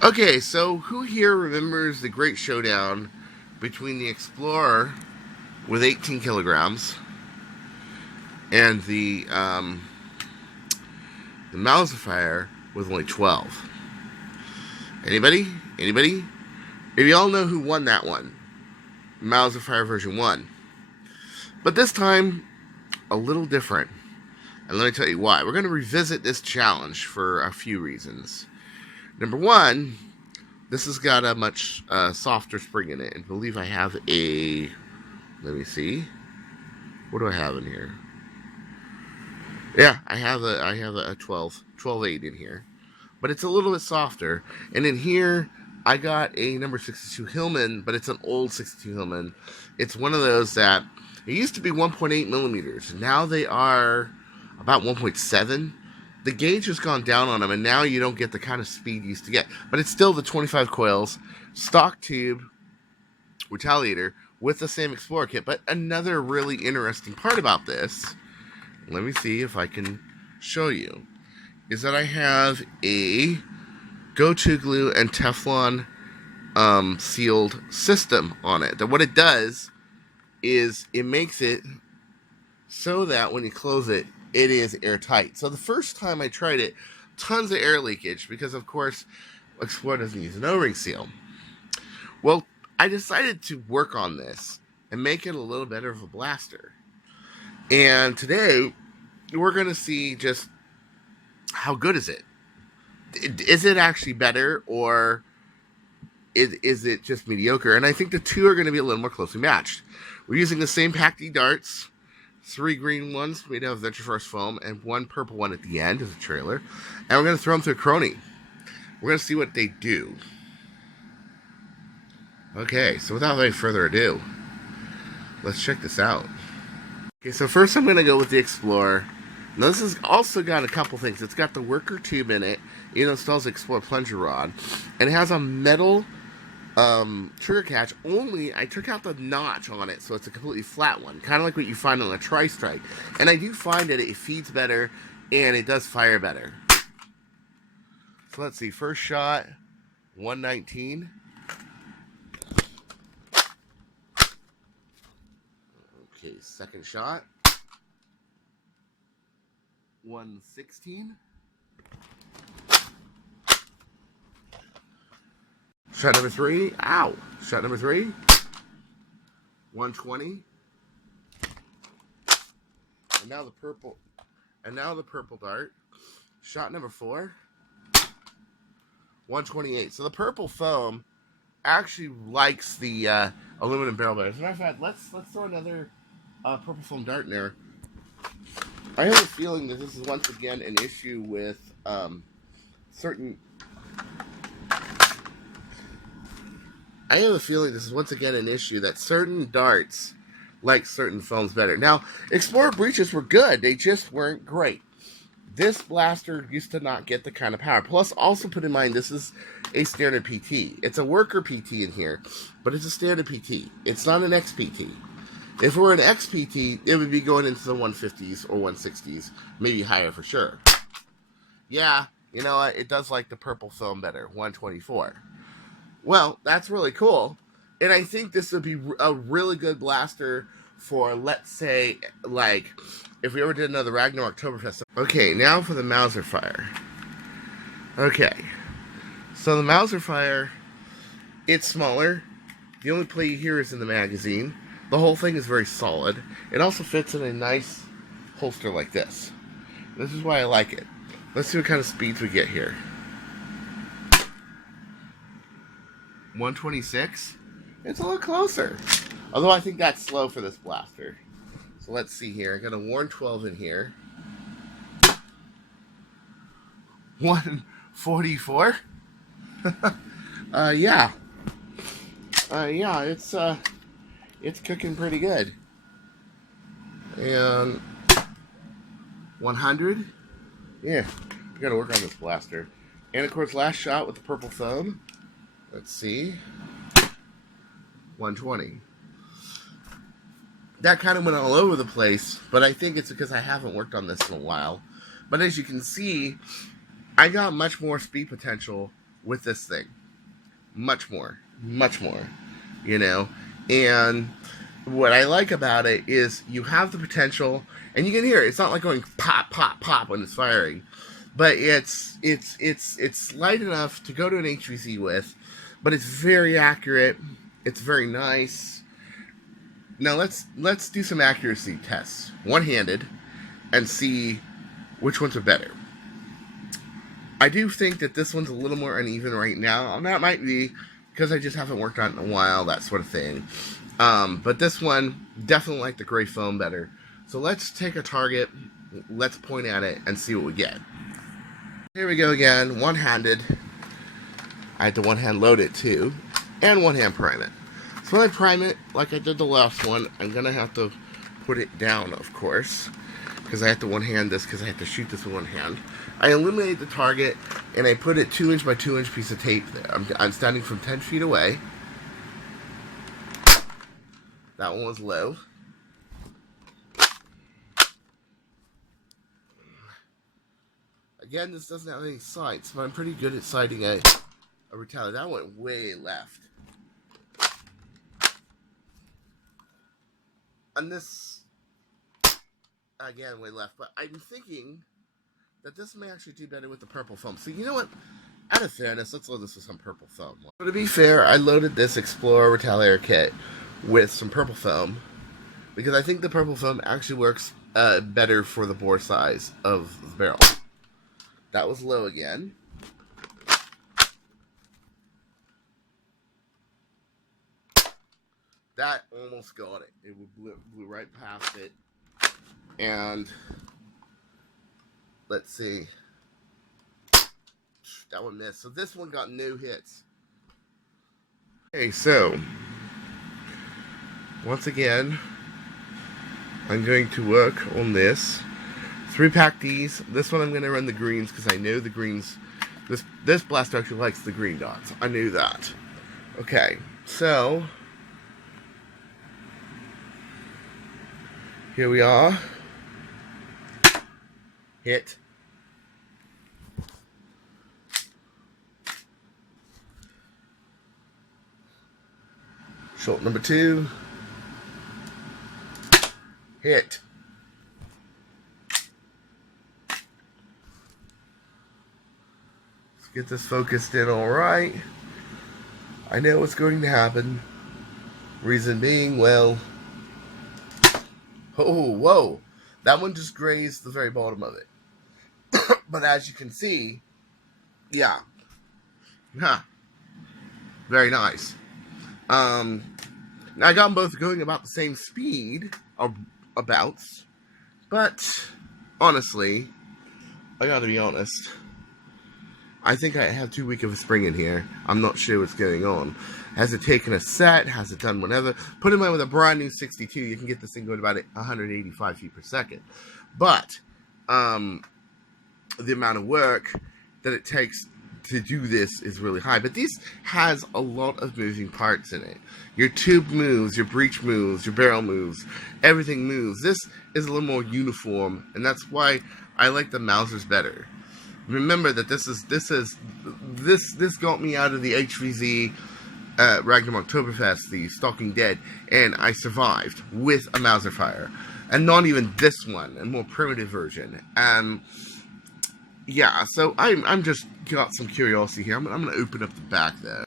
Okay, so who here remembers the great showdown between the Xplorer with 18 kilograms and the Mauserfire with only 12? Anybody? Anybody? If you all know who won that one, Mauserfire version 1. But this time, a little different. And let me tell you why. We're going to revisit this challenge for a few reasons. Number one, this has got a much softer spring in it. And I believe I have a... Let me see. What do I have in here? Yeah, I have a 12.8 in here. But it's a little bit softer. And in here, I got a number 62 Hillman, but it's an old 62 Hillman. It's one of those that... It used to be 1.8 millimeters. Now they are about 1.7. The gauge has gone down on them, and now you don't get the kind of speed you used to get. But it's still the 25 coils, stock tube, retaliator, with the same Explorer kit. But another really interesting part about this, let me see if I can show you, is that I have a go-to glue and Teflon sealed system on it. That what it does is it makes it so that when you close it, it is airtight. So the first time I tried it, tons of air leakage because, of course, Explorer doesn't use an O-ring seal. Well, I decided to work on this and make it a little better of a blaster. And today, we're going to see just how good is it. Is it actually better, or is it just mediocre? And I think the two are going to be a little more closely matched. We're using the same Pack-D darts, 3 green ones made out of Venture Force foam, and 1 purple one at the end as a trailer. And we're going to throw them through a Crony. We're going to see what they do. Okay, so without any further ado, let's check this out. Okay, so first I'm going to go with the Explorer. Now this has also got a couple things. It's got the worker tube in it. It installs the Explorer plunger rod. And it has a metal trigger catch, only I took out the notch on it, so it's a completely flat one, kind of like what you find on a tri-strike. And I do find that it feeds better and it does fire better. So let's see, first shot, 119. Okay, second shot, 116. Shot number 3, ow. Shot number 3, 120. And now the purple dart. Shot number 4, 128. So the purple foam actually likes the aluminum barrel better. As a matter of fact, let's throw another purple foam dart in there. I have a feeling that this is once again an issue with certain darts like certain foams better. Now, Explorer breaches were good. They just weren't great. This blaster used to not get the kind of power. Plus, also put in mind, this is a standard PT. It's a worker PT in here, but it's a standard PT. It's not an XPT. If it were an XPT, it would be going into the 150s or 160s, maybe higher for sure. Yeah, you know what? It does like the purple foam better, 124. Well, that's really cool. And I think this would be a really good blaster for, let's say, like, if we ever did another Ragnar Oktoberfest. Okay, now for the Mauserfire. Okay. So the Mauserfire, it's smaller. The only play here is in the magazine. The whole thing is very solid. It also fits in a nice holster like this. This is why I like it. Let's see what kind of speeds we get here. 126. It's a little closer. Although I think that's slow for this blaster. So let's see here. I got a Warren 12 in here. 144. Yeah. Yeah, it's cooking pretty good. And 100. Yeah, we gotta work on this blaster. And of course, last shot with the purple foam. Let's see. 120. That kind of went all over the place, but I think it's because I haven't worked on this in a while. But as you can see, I got much more speed potential with this thing. Much more. Much more. You know? And what I like about it is you have the potential, and you can hear it. It's not like going pop, pop, pop when it's firing, but it's light enough to go to an HVZ with, but it's very accurate. It's very nice. Now let's do some accuracy tests, one-handed, and see which ones are better. I do think that this one's a little more uneven right now, and that might be because I just haven't worked on it in a while, that sort of thing. But this one, definitely like the gray foam better. So let's take a target, let's point at it, and see what we get. Here we go again, one-handed. I had to one-hand load it too, and one-hand prime it. So when I prime it, like I did the last one, I'm going to have to put it down, of course, because I have to one-hand this, because I have to shoot this with one hand. I eliminate the target, and I put a 2" by 2" piece of tape there. I'm standing from 10 feet away. That one was low. Again, this doesn't have any sights, but I'm pretty good at sighting a retaliator. That went way left. And this, again, way left. But I'm thinking that this may actually do better with the purple foam. So you know what? Out of fairness, let's load this with some purple foam. So to be fair, I loaded this Xplorer Retaliator kit with some purple foam because I think the purple foam actually works better for the bore size of the barrel. That was low again. That almost got it. It blew right past it. And let's see. That one missed. So this one got no hits. Okay, so once again, I'm going to work on this. 3-pack these. This one I'm going to run the greens because I know the greens. This blaster actually likes the green dots. I knew that. Okay, so here we are. Hit. Shot number 2. Hit. Let's get this focused in all right. I know what's going to happen. Reason being, well, oh, whoa. That one just grazed the very bottom of it. But as you can see, yeah. Huh. Very nice. Now I got them both going about the same speed, or abouts, but honestly, I gotta be honest, I think I have too weak of a spring in here. I'm not sure what's going on. Has it taken a set? Has it done whatever? Put in mind with a brand new 62, you can get this thing going about 185 feet per second. But the amount of work that it takes to do this is really high. But this has a lot of moving parts in it. Your tube moves, your breech moves, your barrel moves, everything moves. This is a little more uniform, and that's why I like the Mausers better. Remember that this got me out of the HVZ Ragnar Oktoberfest, the Stalking Dead, and I survived with a Mauserfire, and not even this one, a more primitive version. Yeah, so I'm just got some curiosity here. I'm gonna open up the back there.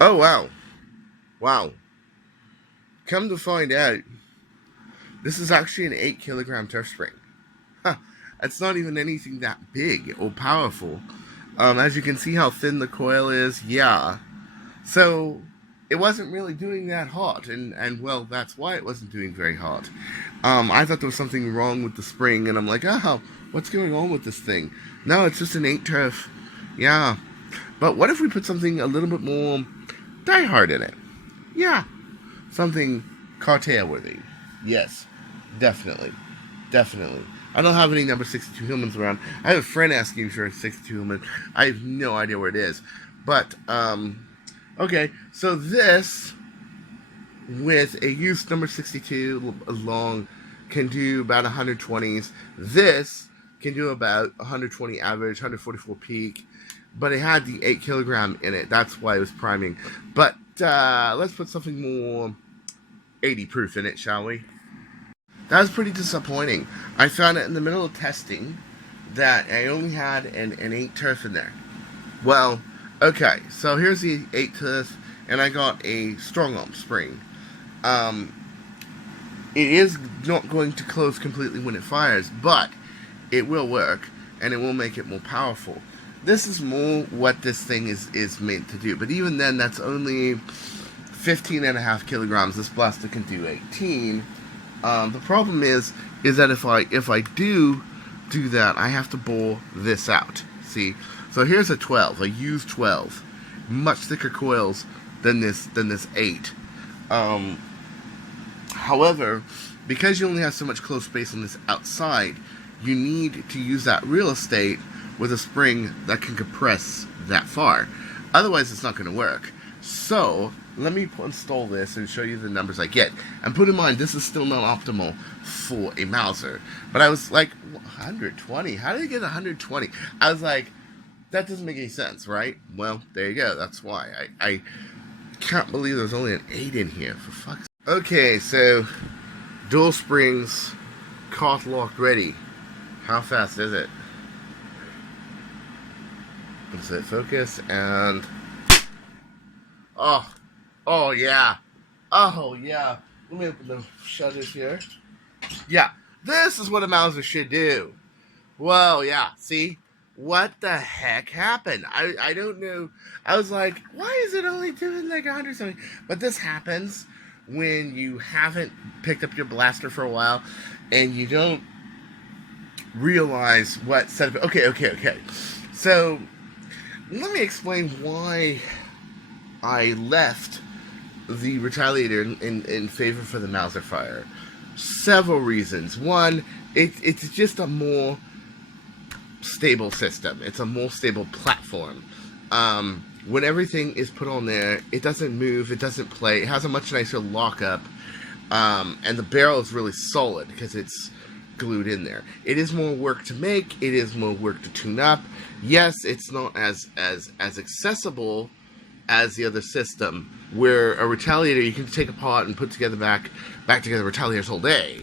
Oh wow. Come to find out, this is actually an 8-kilogram turf spring. Huh. It's not even anything that big or powerful. As you can see how thin the coil is, yeah. So it wasn't really doing that hot, and well, that's why it wasn't doing very hot. I thought there was something wrong with the spring, and I'm like, oh, what's going on with this thing? No, it's just an 8 turf. Yeah. But what if we put something a little bit more diehard in it? Yeah. Something Cartaya worthy. Yes. Definitely. I don't have any number 62 Hillmans around. I have a friend asking for a 62 Hillman. I have no idea where it is. But, okay. So this, with a used number 62 long, can do about 120s. This can do about 120 average, 144 peak. but it had the 8 kilogram in it. That's why it was priming. But let's put something more 80 proof in it, shall we? That was pretty disappointing. I found it in the middle of testing that I only had an 8 turf in there. Well, okay, so here's the 8 turf, and I got a strong arm spring. It is not going to close completely when it fires, but it will work, and it will make it more powerful. This is more what this thing is meant to do, but even then, that's only 15.5 kilograms. This blaster can do 18. The problem is that if I do that, I have to bore this out. See, so here's a 12, a used 12, much thicker coils than this 8. However, because you only have so much close space on this outside, you need to use that real estate with a spring that can compress that far. Otherwise, it's not going to work. So, let me install this and show you the numbers I get. And put in mind, this is still not optimal for a Mauser. But I was like, 120? How did I get 120? I was like, that doesn't make any sense, right? Well, there you go. That's why. I can't believe there's only an 8 in here, for fuck's sake. Okay, so, dual springs, cart locked ready. How fast is it? Let's hit focus, and... Oh yeah. Oh yeah. Let me open the shutters here. Yeah, this is what a Mauser should do. Whoa, yeah, see? What the heck happened? I don't know. I was like, why is it only doing like 100 something? But this happens when you haven't picked up your blaster for a while and you don't realize what setup. Okay. So, let me explain why I left the Retaliator in favor for the Mauserfire. Several reasons. One, it's just a more stable system. It's a more stable platform. When everything is put on there, it doesn't move, it doesn't play, it has a much nicer lockup, and the barrel is really solid because it's glued in there. It is more work to make, it is more work to tune up. Yes, it's not as accessible as the other system, where a Retaliator you can take apart and put together back together Retaliators all day.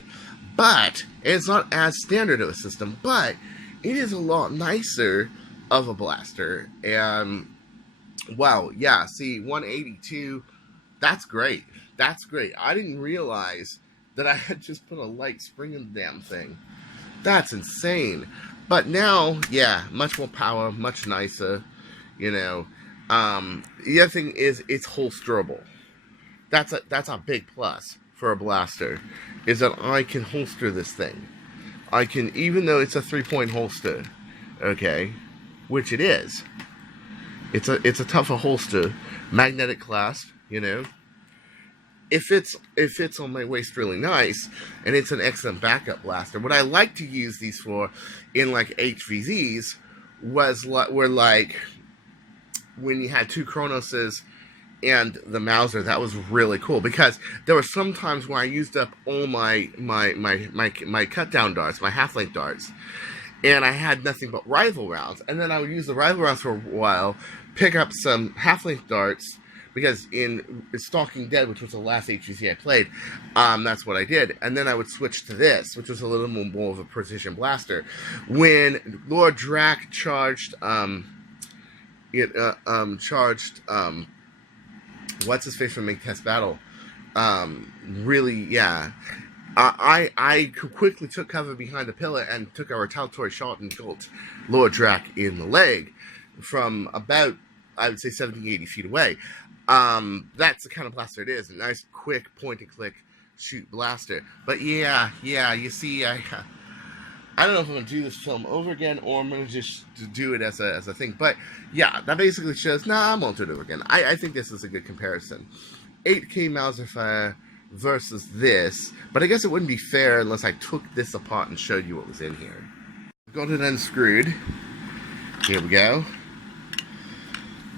But it's not as standard of a system, but it is a lot nicer of a blaster. And wow, yeah, see, 182, that's great. That's great. I didn't realize that I had just put a light spring in the damn thing. That's insane. But now, yeah, much more power, much nicer, you know. The other thing is it's holsterable. That's a big plus for a blaster, is that I can holster this thing. I can, even though it's a 3-point holster, okay, which it is. It's a tougher holster, magnetic clasp, you know. It fits on my waist really nice, and it's an excellent backup blaster. What I like to use these for in like HVZs were like when you had 2 Cronoses and the Mauser. That was really cool because there were some times where I used up all my cut down darts, my half-length darts, and I had nothing but rifle rounds. And then I would use the rifle rounds for a while, pick up some half-length darts, because in Stalking Dead, which was the last HVC I played, that's what I did. And then I would switch to this, which was a little more of a precision blaster. When Lord Drac charged, what's his face from Make Test Battle? Really, yeah. I quickly took cover behind a pillar and took a retaliatory shot and killed Lord Drac in the leg from about, I would say, 70, 80 feet away. That's the kind of blaster it is. A nice, quick, point-and-click shoot blaster. But yeah, you see, I don't know if I'm going to do this film over again or I'm going to just do it as a thing. But yeah, that basically shows, I won't do it over again. I think this is a good comparison. 8K Mauserfire versus this. But I guess it wouldn't be fair unless I took this apart and showed you what was in here. Got it unscrewed. Here we go.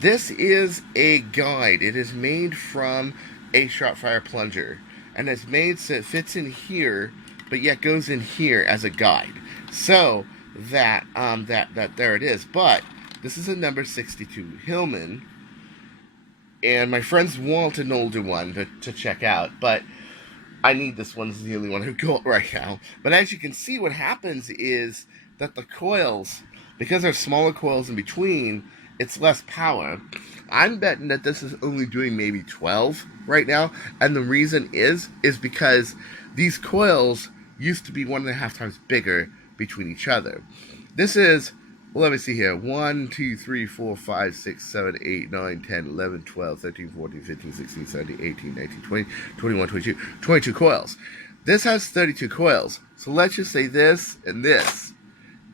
This is a guide. It is made from a Shotfire plunger. And it's made so it fits in here, but yet goes in here as a guide. So that there it is. But This is a number 62 Hillman. And my friends want an older one to check out, but I need this one. This is the only one I've got right now. But as you can see, what happens is that the coils, because there's smaller coils in between, it's less power. I'm betting that this is only doing maybe 12 right now, and the reason is because these coils used to be 1.5 times bigger between each other. This is, well, let me see here, 1, 2, 3, 4, 5, 6, 7, 8, 9, 10, 11, 12, 13, 14, 15, 16, 17, 18, 19, 20, 21, 22, 22 coils. This has 32 coils. So let's just say this and this.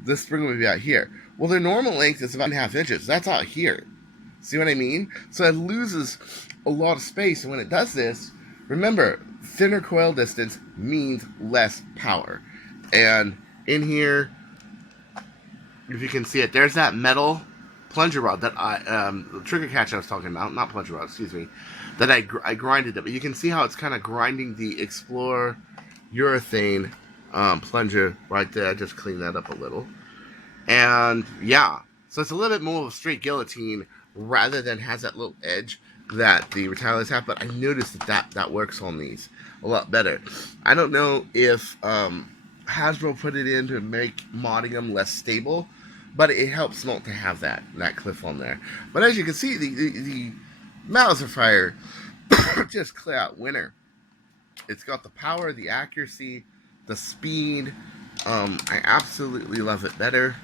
This spring would be out here. Well, their normal length is about 1.5 inches. That's out here. See what I mean? So it loses a lot of space. And when it does this, remember, thinner coil distance means less power. And in here, if you can see it, there's that metal plunger rod that the trigger catch I was talking about, not plunger rod, excuse me, that I grinded it. But you can see how it's kind of grinding the Xplorer urethane plunger right there. I just cleaned that up a little. And yeah, so it's a little bit more of a straight guillotine rather than has that little edge that the Recontaliators have. But I noticed that works on these a lot better. I don't know if Hasbro put it in to make modding them less stable, but it helps not to have that cliff on there. But as you can see, the Mauserfire just clear out winner. It's got the power, the accuracy, the speed. I absolutely love it better.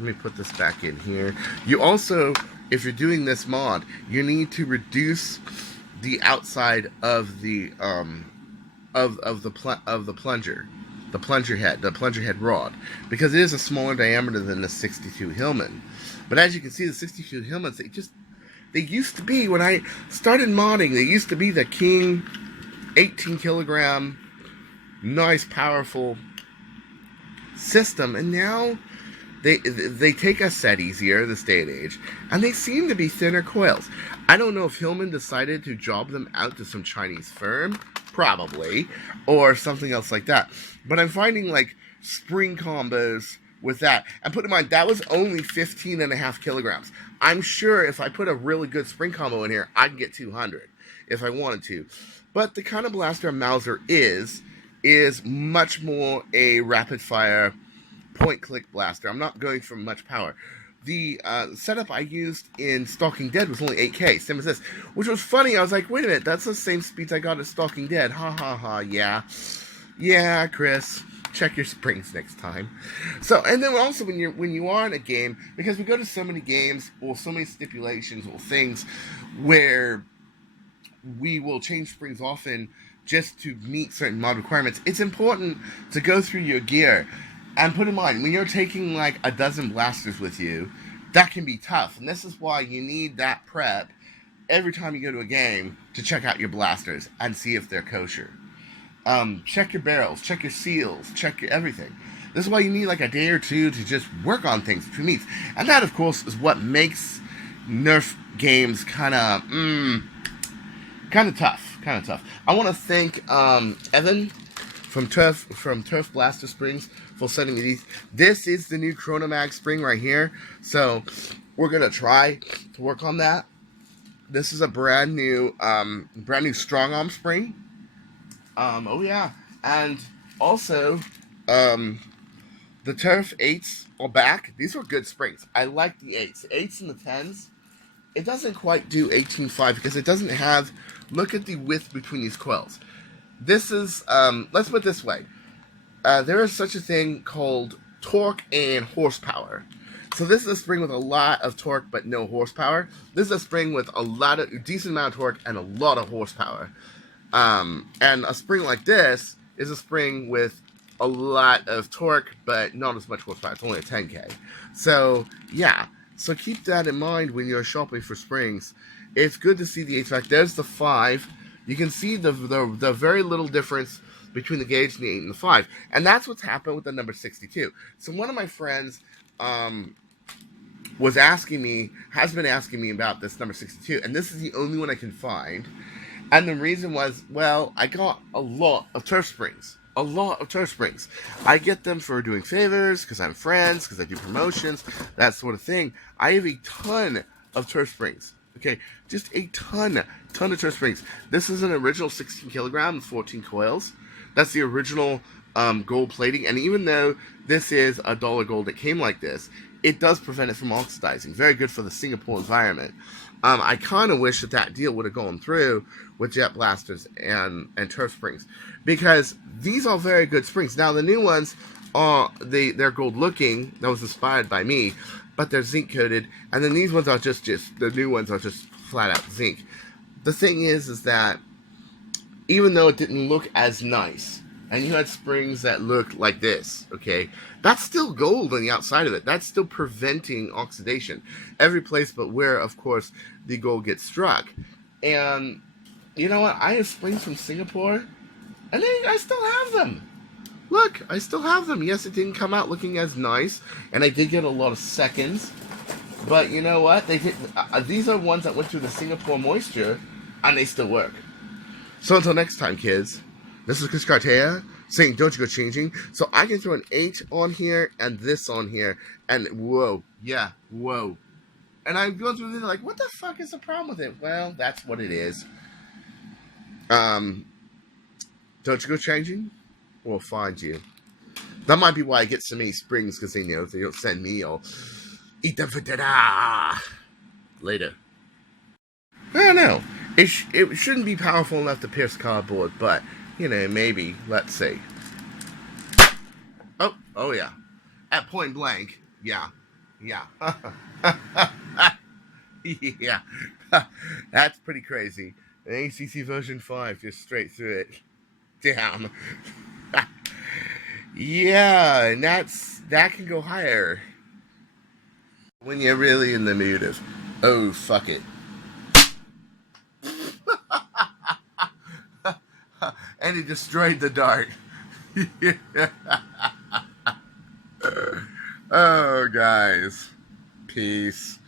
Let me put this back in here. You also, if you're doing this mod, you need to reduce the outside of the plunger. The plunger head rod, because it is a smaller diameter than the 62 Hillman. But as you can see, the 62 Hillmans, they used to be, when I started modding, they used to be the king 18 kilogram, nice, powerful system, and now they take a set easier this day and age, and they seem to be thinner coils. I don't know if Hillman decided to job them out to some Chinese firm, probably, or something else like that. But I'm finding like spring combos with that. And put in mind, that was only 15.5 kilograms. I'm sure if I put a really good spring combo in here, I'd get 200 if I wanted to. But the kind of blaster Mauser is much more a rapid fire point click blaster. I'm not going for much power. The setup I used in Stalking Dead was only 8K, same as this, which was funny. I was like, wait a minute, that's the same speeds I got at Stalking Dead. Ha ha ha, yeah. Yeah, Chris, check your springs next time. So, and then also when you are in a game, because we go to so many games or so many stipulations or things where we will change springs often just to meet certain mod requirements, it's important to go through your gear. And put in mind, when you're taking like a dozen blasters with you, that can be tough. And this is why you need that prep every time you go to a game to check out your blasters and see if they're kosher. Check your barrels, check your seals, check your everything. This is why you need like a day or two to just work on things between meets. And that, of course, is what makes Nerf games kind of tough. I want to thank Evan from Turf Blaster Springs for sending me these. This is the new Chronomag spring right here, so we're gonna try to work on that. This is a brand new strong arm spring. Oh yeah, and also the Turf 8s are back. These were good springs. I like the 8s. 8s and the 10s. It doesn't quite do 18.5 because it doesn't have. Look at the width between these coils. This is, let's put it this way. There is such a thing called torque and horsepower. So this is a spring with a lot of torque but no horsepower. This is a spring with a decent amount of torque and a lot of horsepower. And a spring like this is a spring with a lot of torque but not as much horsepower. It's only a 10K. So, yeah. So keep that in mind when you're shopping for springs. It's good to see the 8 back. There's the 5. You can see the very little difference between the gauge and the 8 and the 5. And that's what's happened with the number 62. So one of my friends has been asking me about this number 62. And this is the only one I can find. And the reason was, well, I got a lot of turf springs. a lot of turf springs. I get them for doing favors, because I'm friends, because I do promotions, that sort of thing. I have a ton of turf springs. Okay, just a ton of turf springs. This is an original 16 kilogram, 14 coils. That's the original gold plating, and even though this is a dollar gold that came like this, it does prevent it from oxidizing. Very good for the Singapore environment. I kind of wish that deal would have gone through with jet blasters and turf springs, because these are very good springs. Now the new ones are they're gold looking. That was inspired by me, but they're zinc coated, and then these ones are just the new ones are just flat out zinc. The thing is that even though it didn't look as nice, and you had springs that looked like this, okay, that's still gold on the outside of it. That's still preventing oxidation. Every place but where, of course, the gold gets struck. And you know what? I have springs from Singapore, and I still have them. Look, I still have them. Yes, it didn't come out looking as nice, and I did get a lot of seconds. But you know what? They did. These are ones that went through the Singapore moisture, and they still work. So until next time, kids, this is Chris Cartaya saying don't you go changing. So I can throw an 8 on here and this on here, and whoa, yeah, whoa. And I'm going through this like, what the fuck is the problem with it? Well, that's what it is. Don't you go changing? We'll find you. That might be why I get so many springs, because they know if they don't send me, I'll eat them for dinner. Later. I don't know. It shouldn't be powerful enough to pierce cardboard, but, you know, maybe. Let's see. Oh yeah. At point blank. Yeah. Yeah. Yeah. That's pretty crazy. An ACC version 5, just straight through it. Damn. Yeah, and that can go higher. When you're really in the mood of, oh, fuck it. And he destroyed the dart. Oh, guys. Peace.